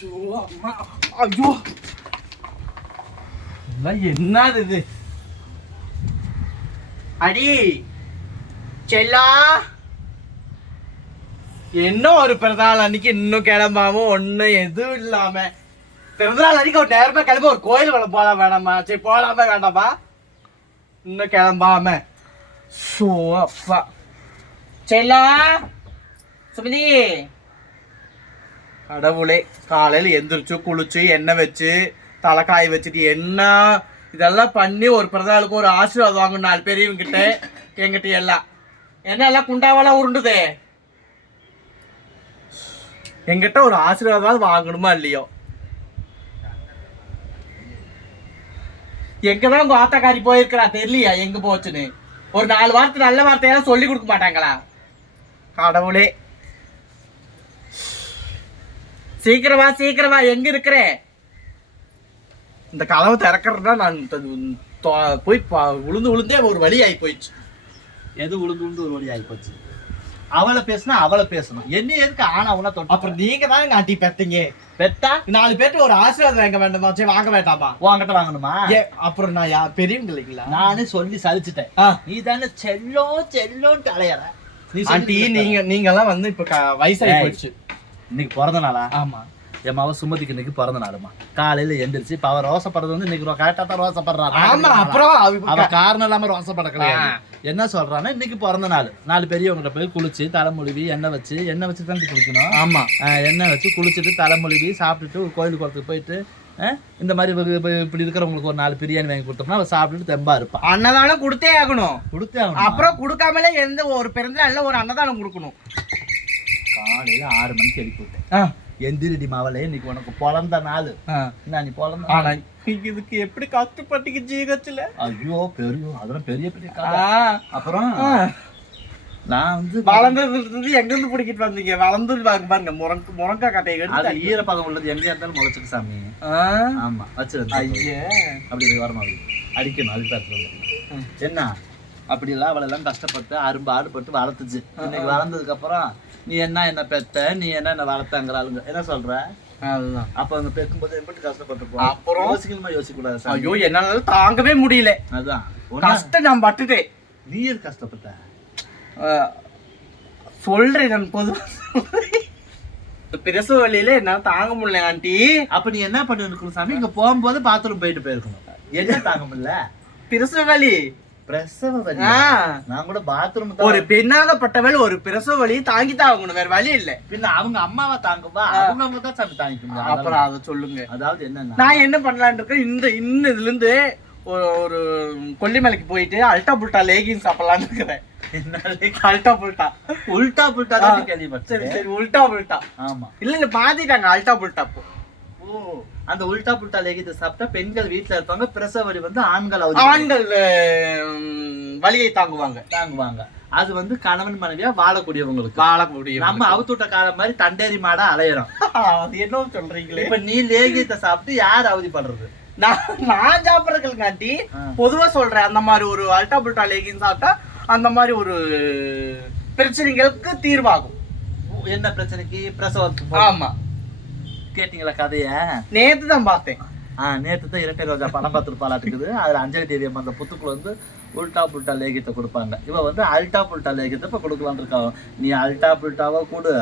ஐயோ. அம்மா என்னது இது? அடி செல்லா. என்ன ஒரு பிறந்தநாள் அன்னைக்கு இன்னும் கிளம்பாம ஒன்றும் எதுவும் இல்லாம. பிறந்தநாள் அன்னைக்கு ஒரு நேரமா கிளம்ப ஒரு கோயில் வள போலாம் வேணாமா சரி போலாமா வேண்டாமா இன்னும் கிளம்பாம. சோ அப்பா. செல்லா சுமதி. கடவுளே காலையில் எந்திரிச்சு குளிச்சு எண்ணெய் வச்சு தலைக்காய் வச்சுட்டு என்ன இதெல்லாம் பண்ணி ஒரு பிரதாளுக்கு ஒரு ஆசீர்வாதம் வாங்கணும் நாலு பேர் இவங்கிட்ட என்கிட்ட எல்லாம். என்ன எல்லாம் குண்டாவெல்லாம் உருண்டுதே? என்கிட்ட ஒரு ஆசீர்வாதம் வாங்கணுமா இல்லையோ? எங்கதான் உங்க ஆத்தாக்காரி போயிருக்கிறா தெரியலையா? எங்க போச்சுன்னு? ஒரு நாலு வார்த்தை நல்ல வார்த்தையெல்லாம் சொல்லி கொடுக்க மாட்டாங்களா? கடவுளே சீக்கிரமா சீக்கிரமா எங்க இருக்கிற? இந்த கதவை திறக்கிறதா நான் போய் உளுந்து உளுந்தே ஒரு வழி ஆகி போயிடுச்சு. எது உளுந்து உளுந்து ஒரு வழி ஆகி போச்சு? அவளை பேசுனா அவளை பேசணும். என்ன எதுக்கு ஆனா உன தொட்டு? அப்புறம் நீங்க தான் நாட்டி பெத்தீங்க. பெத்தா? நாலு பேர்ட்டு ஒரு ஆசீர்வாதம் வாங்க வேண்டாமா? சரி வாங்க வேண்டாமா? உன்கிட்ட வாங்கணுமா? ஏ அப்புறம் நான் யா பெரியவங்க இல்லைங்களா? நானே சொல்லி சலிச்சிட்டேன். நீ தானே செல்லோ செல்லோன்னு அலையற. ஆண்டி. நீங்க நீங்க எல்லாம் வந்து இப்ப வயசாகி ஏய். போயிடுச்சு. இன்னைக்கு பிறந்த நாளா? ஆமா. என் மாவ சுமதிக்கு இன்னைக்கு பிறந்த நாளுமா? காலையில எந்திரிச்சு இப்ப அவ ரோசப்படுறது வந்து இன்னைக்கு கரெக்டா தான் ரோசப்படுறா. ஆமா அப்புறம் அவ- காரணம் இல்லாம ரோசப்பட கிடையாது. என்ன சொல்றான்னா இன்னைக்கு பிறந்த நாள். நாலு பெரியவங்ககிட்ட போய் குளிச்சு தலைமொழிவி எண்ணெய் வச்சு எண்ணெய் வச்சு தான் குளிக்கணும் ஆமா. எண்ணெய் வச்சு குளிச்சுட்டு தலைமொழிவி சாப்பிட்டுட்டு கோயில் குளத்துக்கு போயிட்டு இந்த மாதிரி இப்ப- இப்ப இப்படி இருக்கிறவங்களுக்கு ஒரு நாலு பிரியாணி வாங்கி கொடுத்தோம்னா அவ சாப்பிட்டுட்டு தெம்பா இருப்பா. அன்னதானம் கொடுத்தே ஆகணும். கொடுத்தே ஆகணும். அப்புறம் கொடுக்காமலே எந்த ஒரு பிறந்த நாள்ல ஒரு அன்னதானம் கொடுக்கணும். காலையில ஆறு மணிக்கு எழுப்பி விட்டேன் எந்திரிடி மாவளே இன்னைக்கு உனக்கு பிறந்த நாள். என்ன நீ பிறந்த ஆனா இதுக்கு எப்படி கஷ்டப்பட்டீங்க ஜீகத்துல? ஐயோ பெரிய அதெல்லாம் பெரிய பெரிய அப்புறம். நான் வந்து வளர்ந்ததுல இருந்து எங்க இருந்து பிடிக்கிட்டு வந்தீங்க? வளர்ந்து பாருங்க பாருங்க முரங்கு முரங்கா கட்டையை அது ஈரப்பதம் உள்ளது எங்க இருந்தாலும் முளைச்சுக்கு சாமி. ஆமா வச்சிருந்தேன். ஐயே. அப்படி அப்படி அடிக்கணும் தான் ம். என்ன? அப்படி எல்லாம் அவளை எல்லாம் கஷ்டப்பட்டு அரும்பு ஆடுபட்டு வளர்த்துச்சு இன்னைக்கு வளர்ந்ததுக்கு அப்புறம் நீ என்ன என்ன பெத்த? நீ என்ன என்ன வளர்த்தங்கிறாளுங்க என்ன சொல்ற? அதுதான். அப்ப அந்த பெக்கும்போது எப்படி கஷ்டப்பட்டு அப்புறம்? யோசிக்கணுமா யோசிக்க கூடாது. ஐயோ என்னால தாங்கவே முடியல. அதான். ஒண்ணா- கஷ்டம் நான் பட்டுட்டேன். நீ எது கஷ்டப்பட்ட? சொல்றேன் நான் பொதுவா சொல்றேன். இந்த பிரசவ வழியில என்னால தாங்க முடியல ஆண்டி. அப்ப நீ என்ன பண்ணிருக்கணும் சாமி? இங்க போகும்போது பாத்ரூம் போயிட்டு போயிருக்கணும். என்ன தாங்க முடியல? பிரசவ வலி பிரசவ வலி. நான் கூட பாத்ரூம் ஒரு பெண்ணாகப்பட்டவள் ஒரு பிரசவ வழியை தாங்கி தான் ஆகணும் வேற வழி இல்ல. பின்ன அவங்க அம்மாவை தாங்குவா? அவங்க அவங்க தான் சாமி தாங்கிக்க முடியும். அப்புறம் அதை சொல்லுங்க. அதாவது என்னன்னா நான் என்ன பண்ணலாம்னு இருக்கேன்? இந்த இன்னும் இதுல இருந்து ஒரு கொல்லிமலைக்கு போயிட்டு அல்டா புல்டா லேகின் சாப்பிடலாம்னு இருக்கிறேன். என்ன அல்டா புல்டா. உல்டா புல்டா சரி சரி உல்டா புல்டா. ஆமா. இல்ல இல்ல மாத்திட்டாங்க அல்டா புல்டா ஓ அந்த உல்டா புல்டா லேகியத்தை சாப்பிட்டா பெண்கள் வீட்ல இருப்பாங்க பிரசவ வலி வந்து ஆண்கள் ஆண்கள் வலியை தாங்குவாங்க. தாங்குவாங்க. அது வந்து கணவன் மனைவியா வாழக்கூடியவங்களுக்கு. வாழக்கூடிய நம்ம அவுத்துட்ட காலம் மாதிரி தண்டேரி மாடா அலையிறோம். அது என்ன சொல்றீங்களே? இப்ப நீ லேகியத்தை சாப்பிட்டு யார் அவதிப்படுறது? நான் நான் சாப்பிட்றதுக்காண்டி. பொதுவா சொல்றேன் அந்த மாதிரி ஒரு அல்டா புல்டா லேகின் சாப்பிட்டா அந்த மாதிரி ஒரு பிரச்சனைகளுக்கு தீர்வாகும். என்ன பிரச்சனைக்கு? பிரசவத்துக்கு போ- ஆமா. கேட்டீங்களா கதைய? நேத்து தான் பார்த்தேன். ஆ நேத்து தான் இரட்டை ரோஜா பணம் பார்த்துருப்பாளாட்டுக்குது அதுல அஞ்சலி தேவி அம்மா அந்த புத்துக்குள்ள வந்து உல்டா புல்டா லேகியத்தை கொடுப்பாங்க. இவ வந்து அல்டா புல்டா லேகியத்தை இப்ப கொடுக்கலான்னு இருக்கா. நீ அல்டா புல்டாவா கொடு.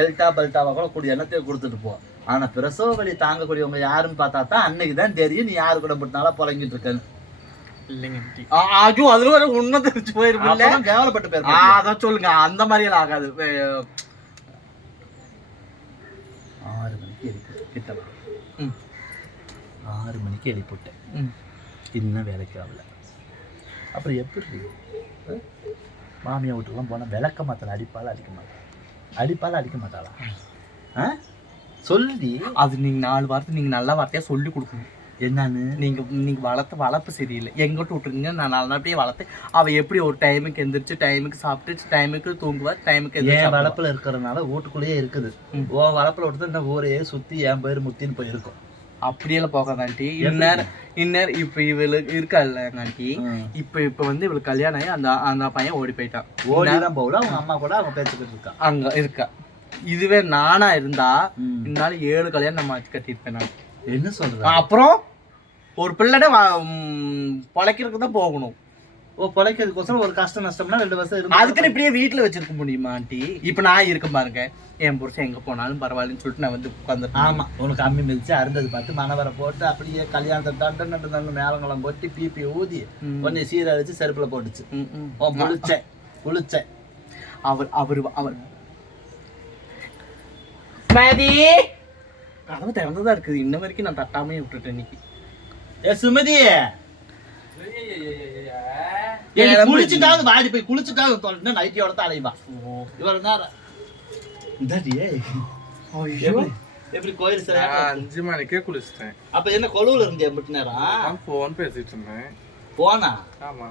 எல்டா பல்டாவா கூட கொடு என்னத்தையும் கொடுத்துட்டு போ. ஆனா பிரசவ வலி தாங்கக்கூடியவங்க யாருன்னு பார்த்தா தான் அன்னைக்கு தான் தெரியும் நீ யாரு கூட முட்டினால புலங்கிட்டு இருக்கேன்னு. அதுல உண்மை தெரிஞ்சு போயிருமில்ல அப்பதான் கேவலப்பட்டு போயிருப்பாங்க. அதான் சொல்லுங்க. அந்த மாதிரி எல்லாம் ஆகாது. ஆறு மணிக்கு எழுப்பி கிட்ட வா. ம், ஆறு மணிக்கு எழுப்பிவிட்டேன். ம். இன்னும் வேலைக்கு ஆகல. அப்புறம் எப்படி? மாமியா வீட்டுக்குலாம் போனால் விளக்க மாத்தால அடிப்பால அடிக்க மாட்டாள் அடிப்பால அடிக்க மாட்டாளா? ஆ? சொல்லி. அது நீங்க நாலு வார்த்தை நீங்க நல்ல வார்த்தையா சொல்லி கொடுக்கணும். என்னன்னு? நீங்க நீங்க வளர்த்த வளர்ப்பு சரியில்லை. எங்கிட்ட விட்டுருங்க நான் நல்லபடியே வளர்த்தேன். அவ எப்படி ஒரு டைமுக்கு எந்திரிச்சு டைமுக்கு சாப்பிட்டு டைமுக்கு தூங்குவா டைமுக்கு என் எந்திரிச்சு வளப்புல இருக்கிறதுனால வீட்டுக்குள்ளேயே இருக்குது. ம். உன் வளப்புல விட்டு இந்த ஊரே சுத்தி என் பேர் முத்தின்னு போயிருக்கும். அப்படியெல்லாம் போகாதாண்டி இந்நேரம் இந்நேரம் இப்ப இவளுக்கு இருக்கால்ல ஆண்டி. இப்ப இப்ப வந்து இவளுக்கு கல்யாணம் ஆகி அந்த அந்த பையன் ஓடி போயிட்டான். ஓடி தான் போகல அவங்க அம்மா கூட அவங்க பேச்சுக்கிட்டு இருக்கா அங்க இருக்கா. இதுவே நானா இருந்தா ம். இந்நாள் ஏழு கல்யாணம் நம்ம கட்டியிருப்பேன் நான். என்ன சொல்ற அப்புறம் ஒரு பிள்ளைட பொழைக்கிறதுக்கு தான் போகணும். ஓ பொழைக்கிறதுக்கோசரம் ஒரு கஷ்டம் நஷ்டம்னா ரெண்டு வருஷம் இருந்து அதுக்குன்னு இப்படியே வீட்டுல வச்சிருக்க முடியுமா ஆண்டி? இப்ப நான் இருக்க பாருங்க. என் புருஷன் எங்க போனாலும் பரவாயில்லன்னு சொல்லிட்டு நான் வந்து உட்காந்துருக்கேன் ஆமா உனக்கு அம்மி மிதிச்சு அருந்தது பார்த்து மணவரை போட்டு அப்படியே கல்யாணத்தை தண்டு நண்டு நண்டு மேலங்குளம் கொட்டி பிபி ஊதி ம். உன்னை சீரை வச்சு செருப்புல போட்டுச்சு. ஓ முழிச்ச முழிச்ச அவர் அவர் அவர். மேதி! கதவு திறந்துதான் இருக்குது. இன்ன வரைக்கும் நான் தட்டாமே விட்டுட்டேன் இன்னைக்கு. ஏ சுமதி! குளிச்சுட்டாவது வாடி போய் குளிச்சுட்டாவது தொலைன்னா நைட்டியோட தான் அலைவா? இவ்வளவு நேரம். எப்படி? எப்படி கோயில் நான் அஞ்சு மணிக்கே குளிச்சிட்டேன். அப்ப என்ன கொழுவுல இருந்தியா முட்டு நேரம் ஃபோன் பேசிட்டு இருந்தேன். போனா? ஆமா.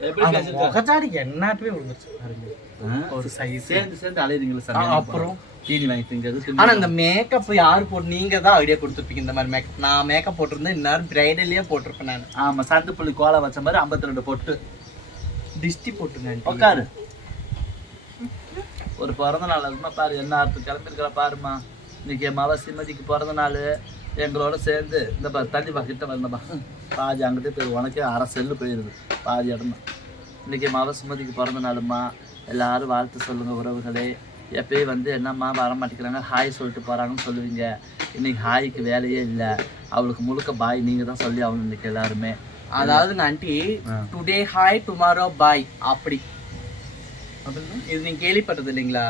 என்னாட்டுமே விழுந்துருச்சு? ஒரு சைஸ் சேர்ந்து சேர்ந்து சார் அப்புறம்? தீனி வாங்கி திங்கிறது ஆனா இந்த மேக்கப் யாரு போட்டு நீங்க தான் ஐடியா கொடுத்துருப்பீங்க இந்த மாதிரி மேக்கப் நான் மேக்கப் போட்டிருந்தேன் இந்நேரம் பிரைடல்லே போட்டிருப்பேன் நான் ஆமா சந்து புள்ளி கோலம் வச்ச மாதிரி 52 ரெண்டு பொட்டு டிஸ்டி போட்டுங்க உட்காரு ஒரு பிறந்த நாள் அதுமா பாரு என்ன அர்த்தம் கிளம்பிருக்கிற பாருமா இன்னைக்கு மவ சிமதிக்கு பிறந்த நாள் எங்களோட சேர்ந்து இந்த பா தள்ளி பா கிட்ட வரணும்பா பாதி அங்கிட்டே போய் உனக்கே அரை செல்லு போயிடுது பாதி இடம். இன்னைக்கு என் மவ சுமதிக்கு பிறந்த நாளுமா எல்லாரும் வாழ்த்து சொல்லுங்க உறவுகளே. எப்பயும் வந்து என்னம்மா வர மாட்டேங்கிறாங்க? ஹாய் சொல்லிட்டு போறாங்கன்னு சொல்லுவீங்க. இன்னைக்கு ஹாய்க்கு வேலையே இல்லை. அவளுக்கு முழுக்க பாய் நீங்க தான் சொல்லி ஆகணும் இன்னைக்கு எல்லாருமே. அதாவது ஆண்டி ஆ. டுடே ஹாய் டுமாரோ பாய் அப்படி. இது நீங்க கேள்விப்பட்டது இல்லைங்களா?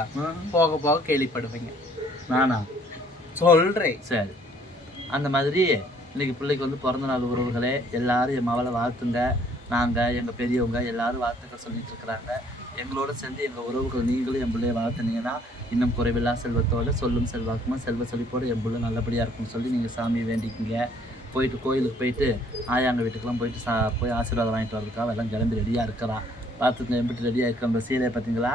போக போக கேள்விப்படுவீங்க. நானா? சொல்றேன். சரி. அந்த மாதிரி இன்னைக்கு பிள்ளைக்கு வந்து பிறந்த நாள் உறவுகளே எல்லாரும் என் மவளை வாழ்த்துங்க. நாங்கள் எங்கள் பெரியவங்க எல்லாரும் வாழ்த்துக்கள் சொல்லிட்டு இருக்கிறாங்க. எங்களோட சேர்ந்து எங்கள் உறவுகள் நீங்களும் என் பிள்ளைய வாழ்த்துனீங்கன்னா இன்னும் குறைவில்லா செல்வத்தோடு சொல்லும் செல்வாக்குமா செல்வ செழிப்போடு என் பிள்ளை நல்லபடியாக இருக்கும்னு சொல்லி நீங்கள் சாமி வேண்டிக்கிங்க. போயிட்டு கோயிலுக்கு போயிட்டு ஆயாங்க வீட்டுக்கெல்லாம் போயிட்டு சா போய் ஆசீர்வாதம் வாங்கிட்டு வரதுக்காக எல்லாம் கிளம்பி ரெடியாக இருக்கிறான் பார்த்துங்க எப்படி ரெடியாக இருக்க அந்த சீலையை பார்த்தீங்களா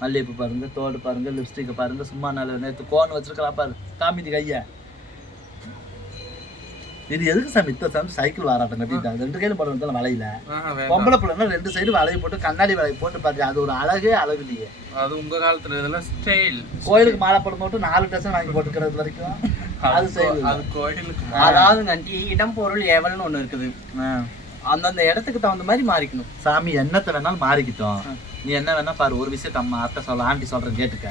மல்லிகைப்பூ பாருங்கள் தோடு பாருங்கள் லிப்ஸ்டிக்கை பாருங்கள் சும்மா நல்ல நேற்று கோன் வச்சுருக்கலாம் பாரு காமிதி கையை. இது எதுக்கு சாமி இத்த சாமி சைக்கிள் வாராட்டம் கட்டிட்டாங்க ரெண்டு கையில போட வந்தாலும் வலையில. பொம்பளை பிள்ளைங்க ரெண்டு சைடு வலையை போட்டு கண்ணாடி வலையை போட்டு பாரு அது ஒரு அழகே அழகு இல்லையே. அது உங்க காலத்துல இதெல்லாம் ஸ்டைல் கோயிலுக்கு மாலை போடும் மட்டும் நாலு டசன் வாங்கி போட்டுக்கிறது வரைக்கும். அது செய்யுது அது கோயிலுக்கு அதாவது ஆண்டி இடம் பொருள் ஏவல்னு ஒண்ணு இருக்குது. அந்தந்த இடத்துக்கு தகுந்த மாதிரி மாறிக்கணும். சாமி என்னத்தை வேணாலும் மாறிக்கிட்டோம். நீ என்ன வேணா பாரு ஒரு விஷயத்த அம்மா அத்தை சொல்ல ஆண்டி சொல்றேன் கேட்டுக்க.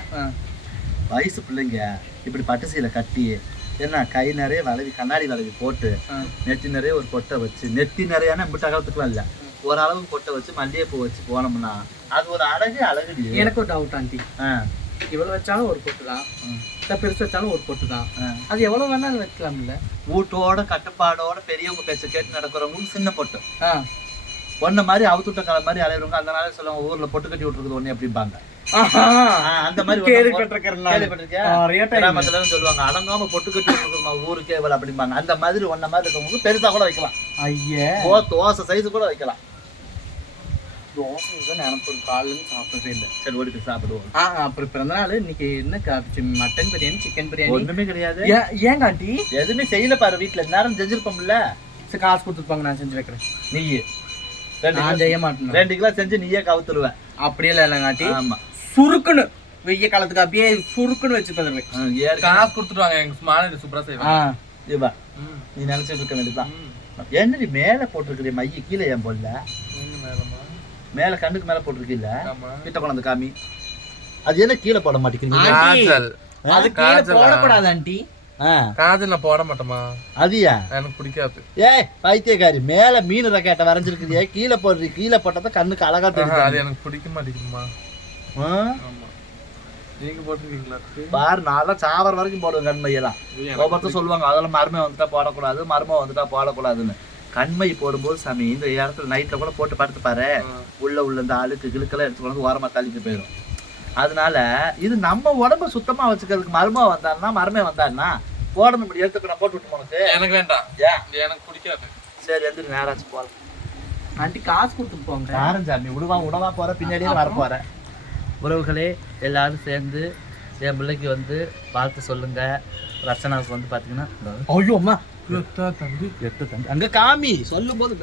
வயசு பிள்ளைங்க இப்படி பட்டு சீலை கட்டி என்ன கை நிறைய வளைவி கண்ணாடி வளைவி போட்டு. நெத்தி நிறைய ஒரு பொட்டை வச்சு நெத்தி நிறையான இப்படி அகலத்துக்குலாம் இல்லை ஓரளவு பொட்டை வச்சு மல்லிகைப்பூ வச்சு போனோம்னா அது ஒரு அழகு அழகுடி எனக்கு ஒரு டவுட் ஆண்டி ஆ இவ்வளவு வச்சாலும் ஒரு பொட்டு தான். இல்ல பெருசு வச்சாலும் ஒரு பொட்டு தான். அது எவ்வளவு வேணாலும் வைக்கலாம் இல்ல வீட்டோட கட்டுப்பாடோட பெரியவங்க பேச்ச கேட்டு நடக்கிறவங்களுக்கு சின்ன பொட்டு. ஒன்ன மாதிரி அவுத்துட்ட காலம் மாதிரி அலையிறவங்க அந்த நாளே சொல்லுவாங்க ஊர்ல பொட்டு கட்டி விட்டுருக்குது ஒண்ணு. ஆ, அந்த மாதிரி சொல்லுவாங்க அடங்காம பொட்டு கட்டி விட்டுருக்குமா ஊருக்கே இவ்வளவு அப்படிம்பாங்க. அந்த மாதிரி ஒன்ன மாதிரி இருக்கவங்களுக்கு பெருசா கூட வைக்கலாம். ஐயே. தோசை சைஸ் கூட வைக்கலாம். தோசை நினைப்பு காலையில சாப்பிடவே இல்லை. சரி ஓடி சாப்பிடுவோம். ஆ அப்புறம் பிறந்த நாள் இன்னைக்கு என்ன மட்டன் பிரியாணி சிக்கன் பிரியாணி ஒண்ணுமே கிடையாது. ஏன் எதுவுமே செய்யல பாரு வீட்டுல நேரம் செஞ்சிருப்போம்ல. சரி காசு கொடுத்துருப்பாங்க நான் செஞ்சு வைக்கிறேன். நான் செய்ய மாட்டேன்? ரெண்டு கிலோ செஞ்சு நீயே கவுத்துருவேன் அப்படியே இல்லை இல்லைங்க ஆண்டி ஆமா. சுருக்குன்னு வெய்ய காலத்துக்கு அப்படியே சுருக்குன்னு வச்சு தருவேன் ஆ, ஏற்கனவே. காசு கொடுத்துட்டு வாங்க எங்க மாநில சூப்பரா ஆ செய்வாங்க. இவா. நீ நினைச்சிட்டு இருக்க வேண்டியதுதான். ம். என்னடி மேல போட்டிருக்கிற மைய கீழே ஏன் போடல? மேல கண்ணுக்கு மேல போட்டிருக்கீல்ல. கிட்ட கொண்டாந்து காமி. அது என்ன கீழே போட மாட்டேங்கிறீங்க? அது கீழே? போடக்கூடாது ஆண்டி. காஜல் நான் போட மாட்டோமா அதியா எனக்கு பிடிக்காது. ஏய் பைத்தியக்காரி மேல மீன் ரக்கேட்டை வரைஞ்சிருக்கிறியே கீழே போடுறீ கீழே போட்டதை கண்ணுக்கு அழகா ஆஹா, தெரியும் அது எனக்கு பிடிக்க? ஆமா. நீங்க போட்டிருக்கீங்களா பாரு நான்லாம் சாவர வரைக்கும் போடுவேன் கண்மையெல்லாம். ஒவ்வொருத்தர் சொல்லுவாங்க அதெல்லாம் மருமை வந்துட்டா போடக்கூடாது மருமை வந்துட்டா போடக்கூடாதுன்னு. கண்மை போடும்போது சாமி இந்த இடத்துல நைட்ல கூட போட்டு படுத்து பாரு. உள்ள உள்ள இந்த அழுக்கு கிழுக்கெல்லாம் எடுத்து கொண்டு வந்து ஓரமா தள்ளிட்டு போயிடும். அதனால இது நம்ம உடம்ப சுத்தமா வச்சுக்கிறதுக்கு மருமை வந்தாருன்னா மருமை வந்தாருன்னா போடணும் இப்படி எடுத்துக்க நான் போட்டு விட்டு உனக்கு? எனக்கு வேண்டாம். ஏன்? எனக்கு பிடிக்காது. சரி எந்திரி நேராச்சு போகலாம் ஆண்டி காசு கொடுத்துட்டு போங்க. யாரும் சாமி விடுவா விடவா போற பின்னாடியே வர போற. உறவுகளே எல்லாரும் சேர்ந்து என் பிள்ளைக்கு வந்து வாழ்த்து சொல்லுங்க. ரச்சனாவுக்கு வந்து பாத்தீங்கன்னா ஐயோ அம்மா. தம்பி. எட்டு தம்பி. அங்க காமி. சொல்லும் போது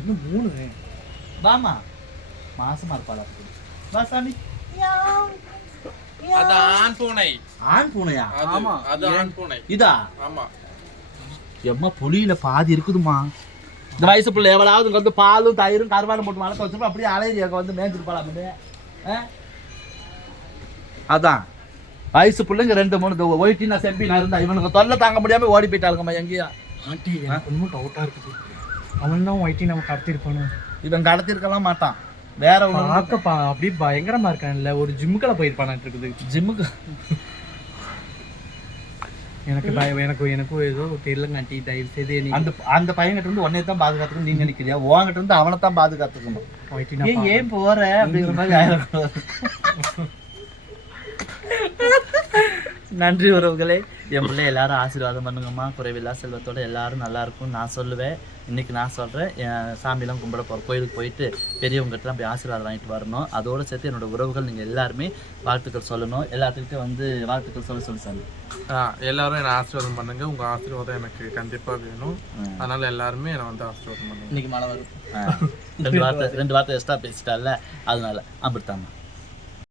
என்ன மூணு? வாமா மாசமா இருப்பாளா? வா சாமி. அது ஆண் பூனை. ஆண் பூனையா? ஆமா. அது ஆண் பூனை. இதா? ஆமா. எம்மா புளியில பாதி இருக்குதுமா இந்த வயசு பிள்ளை எவ்வளவு இங்க வந்து பாலும் தயிரும் கருவாடும் போட்டு வளர்த்து வச்சிருப்போம் அப்படியே அலையிறி அங்க வந்து மேய்ஞ்சிட்டு போலாம் அதான். வயசு பிள்ளைங்க ரெண்டு மூணு ஒயிட்டி நான் செம்பி நான் இருந்தா இவனுக்கு தொல்லை தாங்க முடியாம ஓடி போயிட்டாளுங்கம்மா எங்கேயா. ஆண்டி எனக்கு ஒன்றும் டவுட்டாக இருக்குது. அவன் தான் ஒயிட்டி நம்ம கடத்திருப்பானு இவன் கடத்திருக்கலாம் மாட்டான். வேற ஒன்று பார்க்க அப்படியே பயங்கரமா இருக்கான்ல. ஒரு ஜிம்முக்கெல்லாம் போயிருப்பானாட்டு இருக்குது ஜிம்முக்கு எனக்கு எனக்கு எனக்கும் ஏதோ தெரியலங்க ஆண்டி தயவு செய்து நீ அந்த அந்த பையன்கிட்ட இருந்து உன்னைய தான் பாதுகாத்துக்கணும் நீ நினைக்கிறியா? உன்கிட்ட இருந்து அவனை தான் பாதுகாத்துக்கணும் ஏன் போற? அப்படிங்கிற மாதிரி நன்றி உறவுகளே. என் பிள்ளை எல்லாரும் ஆசீர்வாதம் பண்ணுங்கம்மா. குறைவில்லா செல்வத்தோட எல்லாரும் நல்லா இருக்கும் நான் சொல்லுவேன். இன்னைக்கு நான் சொல்கிறேன் என் சாமிலாம் கும்பிட போகிற கோயிலுக்கு போயிட்டு பெரியவங்ககிட்டலாம் போய் ஆசீர்வாதம் வாங்கிட்டு வரணும். அதோடு சேர்த்து என்னோட உறவுகள் நீங்கள் எல்லாருமே வாழ்த்துக்கள் சொல்லணும். எல்லாத்துக்கிட்டும் வந்து வாழ்த்துக்கள் சொல்ல சொல்லி சாமி ஆ, எல்லாரும் என்ன ஆசீர்வாதம் பண்ணுங்க. உங்க ஆசீர்வாதம் எனக்கு கண்டிப்பா வேணும். அதனால எல்லாருமே என்னை வந்து ஆசீர்வாதம் பண்ணுங்க. இன்னைக்கு மழை வரும். ரெண்டு வார்த்தை ரெண்டு வார்த்தை எக்ஸ்ட்ரா பேசிட்டால அதனால அப்படித்தாம்மா